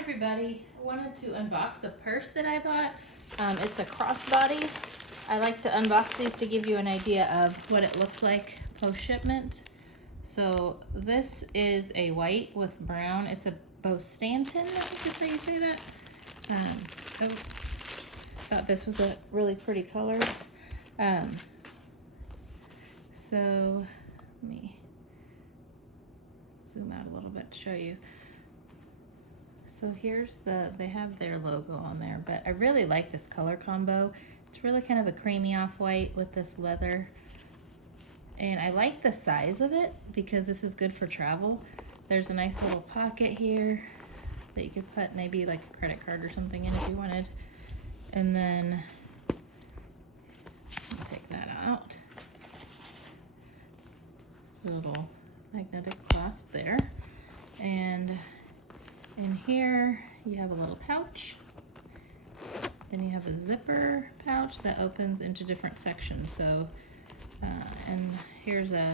everybody. I wanted to unbox a purse that I bought. It's a crossbody. I like to unbox these to give you an idea of what it looks like post-shipment. So this is a white with brown. It's a Bostanten, I think is how you say that. I thought this was a really pretty color. So let me zoom out a little bit to show you. So here's they have their logo on there, but I really like this color combo. It's really kind of a creamy off-white with this leather. And I like the size of it because this is good for travel. There's a nice little pocket here that you could put maybe like a credit card or something in if you wanted. And then, I'll take that out. There's a little magnetic clasp there. And in here, you have a little pouch. Then you have a zipper pouch that opens into different sections. So, and here's a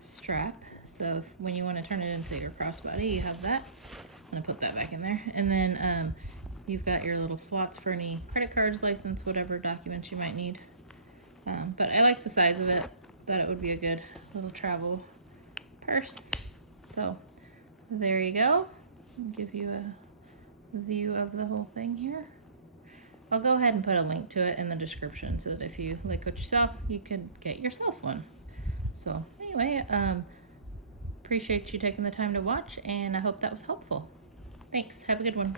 strap. So when you want to turn it into your crossbody, you have that. I'm gonna put that back in there. And then you've got your little slots for any credit cards, license, whatever documents you might need. But I like the size of it. Thought it would be a good little travel purse. So there you go. I'll give you a view of the whole thing here. I'll go ahead and put a link to it in the description so that if you like what you saw, you could get yourself one. So anyway, appreciate you taking the time to watch, and I hope that was helpful. Thanks. Have a good one.